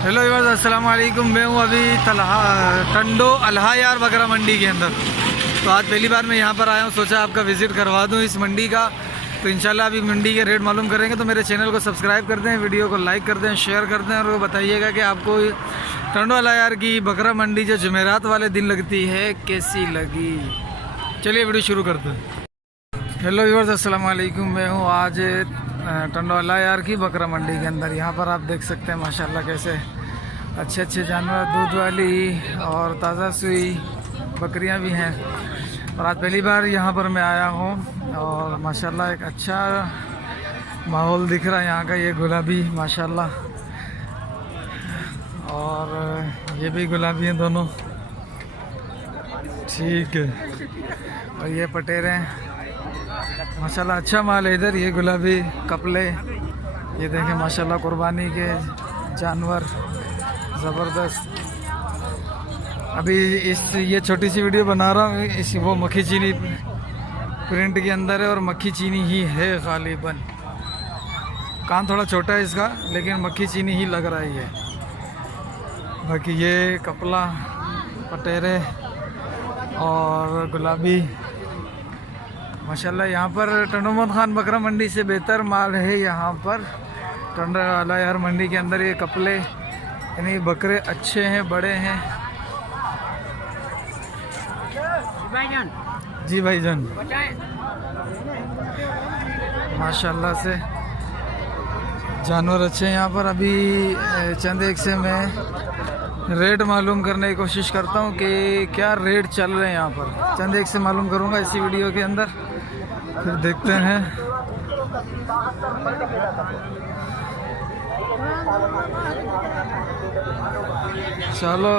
Hello viewers, अस्सलाम वालेकुम। मैं हूँ अभी टंडो अल्हा यार बकरा मंडी के अंदर। तो आज पहली बार मैं यहाँ पर आया हूँ, सोचा आपका विज़िट करवा दूँ इस मंडी का। तो इंशाल्लाह अभी मंडी के रेट मालूम करेंगे। तो मेरे चैनल को सब्सक्राइब कर दें, वीडियो को लाइक कर दें, शेयर कर दें और बताइएगा कि आपको टंडो अल्हा यार की बकरा मंडी जो जुमेरात वाले दिन लगती है कैसी लगी। चलिए वीडियो शुरू करते हैं। हेलो व्यूअर्स, अस्सलाम वालेकुम। मैं हूँ आज टंडो अल्हा यार की बकरा मंडी के अंदर। यहाँ पर आप देख सकते हैं माशाल्लाह कैसे अच्छे अच्छे जानवर, दूध वाली और ताज़ा सुई बकरियाँ भी हैं। और आज पहली बार यहाँ पर मैं आया हूँ और माशाल्लाह एक अच्छा माहौल दिख रहा है यहाँ का। ये गुलाबी माशाल्लाह और ये भी गुलाबी हैं दोनों, ठीक है। और ये पटेरे माशाल्लाह अच्छा माल है इधर। ये गुलाबी कपले, ये देखें माशाल्लाह कुर्बानी के जानवर ज़बरदस्त। अभी ये छोटी सी वीडियो बना रहा हूँ, इस वो मक्खी चीनी प्रिंट के अंदर है और मक्खी चीनी ही है गालिबन। कान थोड़ा छोटा है इसका, लेकिन मक्खी चीनी ही लग रहा है ये। बाकी ये कपला, पटेरे और गुलाबी माशाल्लाह। यहाँ पर टंडो मोहम्मद खान बकरा मंडी से बेहतर माल है यहाँ पर टंडो अल्हा यार मंडी के अंदर। ये कपले यानी बकरे अच्छे हैं, बड़े हैं। जी भाईजान, माशाल्लाह से जानवर अच्छे हैं यहाँ पर। अभी चंद एक से मैं रेट मालूम करने की कोशिश करता हूँ कि क्या रेट चल रहे हैं यहाँ पर। चंद एक से मालूम करूँगा इसी वीडियो के अंदर, फिर देखते हैं। चलो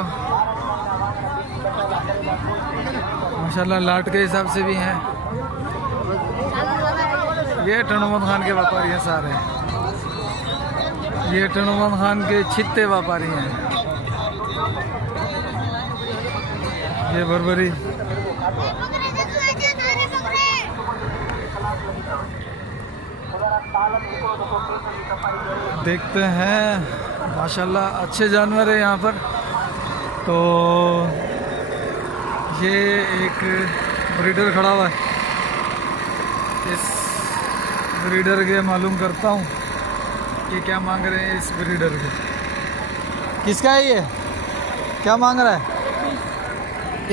माशाल्लाह लाट के हिसाब से भी हैं। ये टंडो मोहम्मद खान के व्यापारी हैं सारे। ये टंडो मोहम्मद खान के छित्ते व्यापारी हैं। ये बरबरी, देखते हैं माशाल्लाह अच्छे जानवर है यहाँ पर। तो ये एक ब्रीडर खड़ा हुआ है, इस ब्रीडर के मालूम करता हूँ कि क्या मांग रहे हैं इस ब्रीडर के। किसका है ये, क्या मांग रहा है?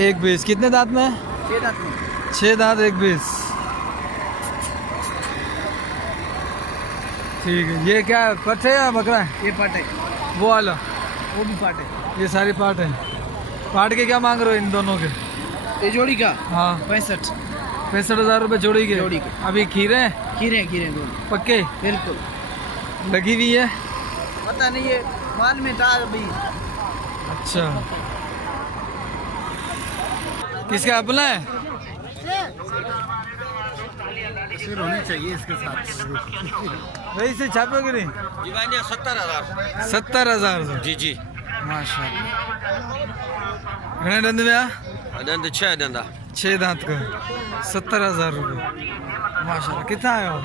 1-20। कितने दांत में है? 6 दांत में। 6 दांत 1-20, ठीक है। ये क्या पट है या बकरा है? ये पाट है। वो वाला? वो भी पाट है। ये सारी पाट है। पाट के क्या मांग रहे हो इन दोनों के? ये जोड़ी का? हाँ 65,000 रुपये जोड़ी के। जोड़ी के। अभी खीरे हैं? खीरे दोनों पक्के? बिल्कुल। लगी हुई है? पता नहीं, ये माल में था अभी। अच्छा, किसका अपना है? तस्वीर होनी चाहिए इसके साथ। वही से छापोगे नहीं? 70,000। 70,000 जी जी माशाल्लाह। घने दंद में आ? दंद 6 दंदा। 6 दांत का 70,000 रुपये माशाल्लाह। कितना आयो?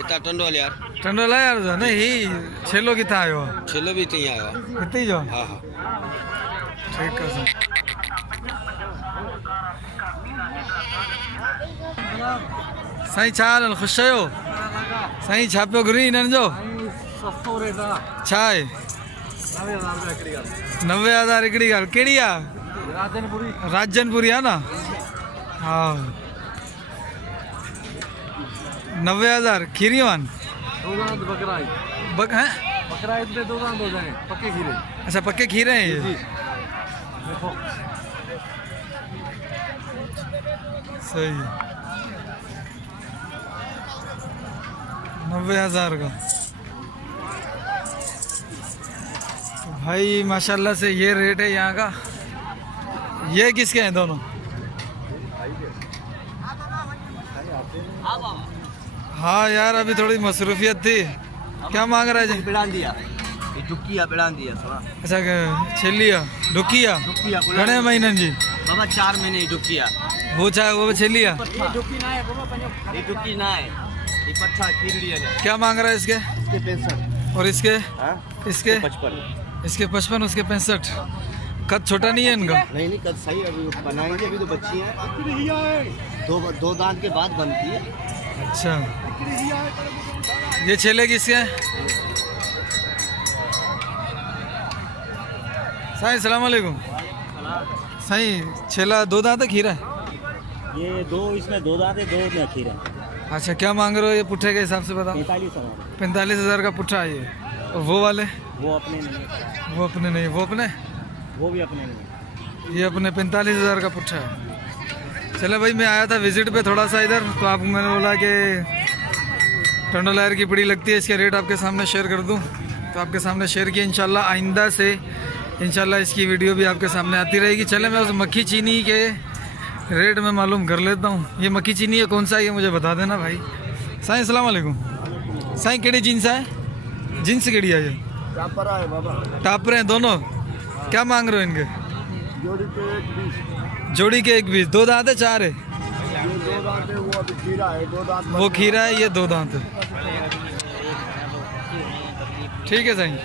इतना टंडो यार। टंडो अल्हा यार जो नहीं छेलो कितना आयो? छेलो भी तैयार आया। कितनी जो? हाँ हाँ ठीक है सर। साईं छाल खुश आहियो? साईं छापियो घुरी इन्हनि जो छा आहे? 90,000 हिकिड़ी ॻाल्हि। कहिड़ी आहे? राजनपुरी आहे न? हा 90,000 खीरियूं आहिनि। बक हैं? अच्छा पक्के खीरे हैं ये। सही है। 90,000 का तो भाई माशाल्लाह से ये रेट है यहाँ का। ये किसके हैं दोनों? हाँ यार अभी थोड़ी मसरूफियत थी। क्या मांग रहा है जी? अच्छा छेलिया ढुकिया घणे महीननि जी? बाबा 4 महीने ढुकिया। वो चाहे वो छेलिया? ये ढुकी ना है। ये पट्ठा खीर लिया जाए। क्या मांग रहा है इसके? इसके 65 और इसके? हाँ? इसके 55 इसके 55, उसके 65। कद छोटा नहीं है इनका? नहीं नहीं कद सही, अभी बनाएंगे, अभी तो बच्ची है, दो दांत के बाद बनती है। अच्छा, ये छेले किसके हैं? साईं सलाम अलैकुम। साईं छेला 2 दांत है, खीरा है? ये इसमें 2 दांत है, 2 में खीरा। अच्छा, क्या मांग रहे हो ये पुट्ठे के हिसाब से बताओ? 45,000 का पुट्ठा है ये। और वो वाले? वो अपने नहीं, वो अपने नहीं, वो अपने? वो भी अपने नहीं। ये अपने 45,000 का पुट्ठा है। चलो भाई, मैं आया था विजिट पे थोड़ा सा इधर, तो आपको मैंने बोला कि टंडो लायर की पड़ी लगती है, इसके रेट आपके सामने शेयर कर दूं, तो आपके सामने शेयर किया। इंशाल्लाह आइंदा से इंशाल्लाह इसकी वीडियो भी आपके सामने आती रहेगी। चले मैं उस मक्खी चीनी के रेट में मालूम कर लेता हूँ। ये मक्खी चीनी है, कौन सा है ये मुझे बता देना भाई। साईं अस्सलाम वालेकुम। साईं केड़ी जीन्स है? जीन्स केड़ी है ये? टापरा है बाबा। टापरे हैं दोनों? क्या मांग रहे हो इनके? जोड़ी के 120। जोड़ी के 120। 2 दांत है, 4 है? ये 2 दांत है, वो अभी खीरा है, 2 दांत। वो खीरा है, ये 2 दांत है। ठीक है साईं।